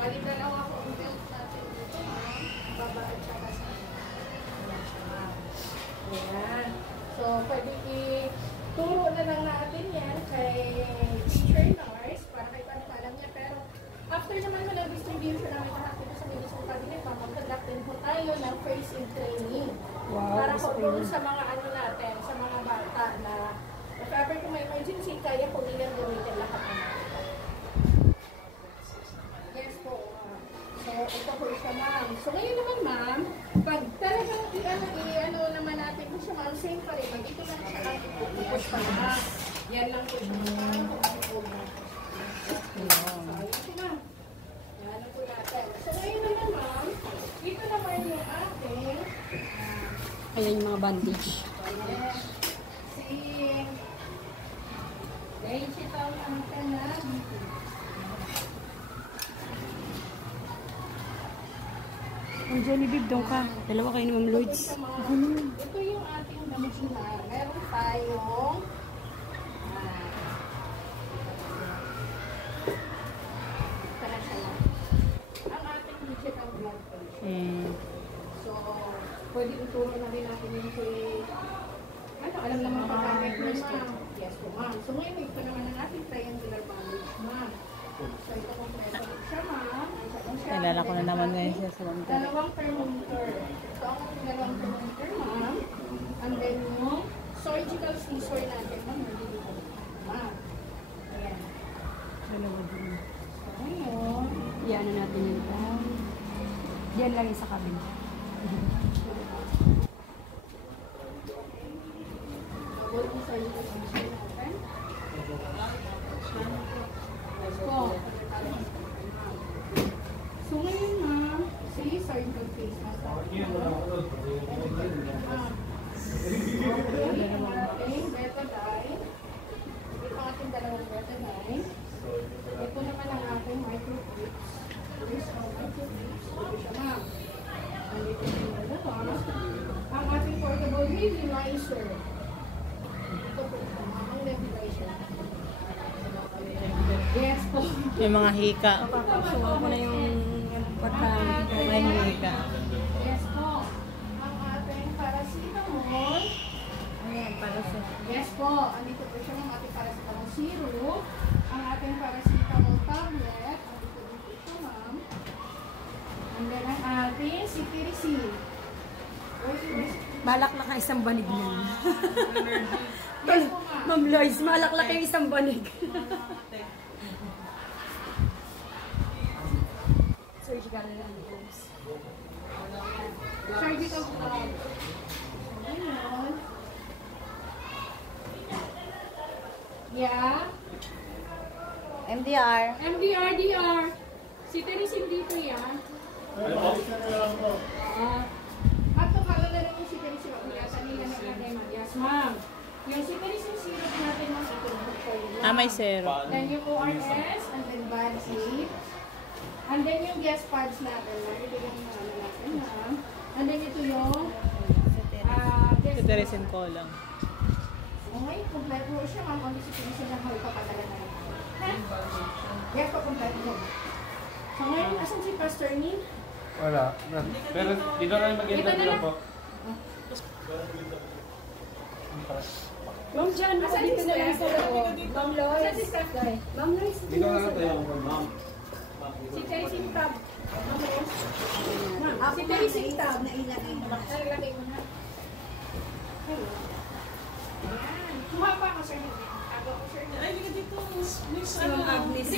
Bali, dalawa ko ang belt natin dito, ma'am. Baba at saka sa ayan. So, pwede ituro na lang natin yan kay Teacher Nars para kay alam niya. Pero, after naman ko ng distribution namin kahapon sa Medicine Cabinet, mag-conduct din po tayo ng first aid training. Wow, para po doon sa mga ano natin, sa mga bata na if ever kung may emergency, kaya po nilang gamitin lahat ng mga. Yes po. So, ito po siya, ma'am. So, ngayon naman, ma'am, pag talagang i-ano naman natin po siya, ma'am, same pa rin. Mag-ito lang siya ang ipupush pa na. Yan lang po siya, ma'am. So, ayun po, ma'am. Yan po natin. So, ngayon naman, ma'am, ito naman yung ating ayan yung mga bandage. yes. Dahil siya taong ang kanag. Ang Jollibee, doon ka. Dalawa kayo ni Ma'am Lloyds. Ito yung ating namagina. Meron tayong ang ating digital blood pressure. So, pwede ituro na rin natin yung alam naman pagkakamit mo, ma'am. Yes po, ma'am. So, ngayon, ito naman na natin triangular bandage, ma'am. So, ito kompleto siya, ma'am. Nalala ko na naman ngayon siya sa mga dalawang thermometer. So, ang dalawang thermometer, ma'am. And then, yung surgical scissor natin, ma'am. Nandito, ma'am. Ayan. dalawa din. So, ngayon, Iyan na natin yun. Diyan lang yung sa cabin. abot yung surgical scissor natin. Let's go. So, ngayon, ma'am, see, surgical face mask natin. Okay, ang ating betadine. Ito ang ating dalawang betadine. Ito naman ang ating microclips. This ang microclips. Ito siya, ma'am. Nandito yung dalawa. Ang ating portable nebulizer. Ito po siya, ma'am. Ang nebulizer. Yes po. Yung mga hika. Papapasuwa ko na yung pagkain. May hika. Yes po. Ang ating paracetamol. Ayan, para sa... Yes po. Andito po siya ang ating paracetamol syrup. Ang ating paracetamol tablet. Andito din po siya, ma'am. And then ang ating cetirizine. Malaklak ang isang banig na. Yes po, ma'am. Ma'am Lois, malaklak yung isang banig. Surgical gloves. Surgical gloves. Ayun. Yeah. MDR. MDR. Cetirizine dito yan. At pagkala na rin yung cetirizine. Uliasan nila na ilagay, ma'am. Yes, ma'am. Yung cetirizine syrup natin, ma'am, ito na. May zero. Then yung ORS, and then bad sleep. And then yung gas pads natin, ma'am. Ibigay mo na natin, ma'am. And then ito yung Cetirizine ko lang. okay, kompleto siya, ma'am. Only cetirizine lang ako papadalan na lang. Ha? Yes po, kompleto mo. So ngayon, asan si Pastor Neil? Wala. Pero dito na mag-interview po. Ma'am Jan, Asan dito si na lang staff? sa loob. Ma'am Lois. Asan si staff, guy? Ma'am Lois, Dito na lang tayo, ma'am. Si Teresing Tab. Ma'am, si Teresing Tab. Nailagay mo na. Hello. Ayan. Kuha pa ako, sir. Tago ko, sir. Ay, dito. Ma'am Agnes.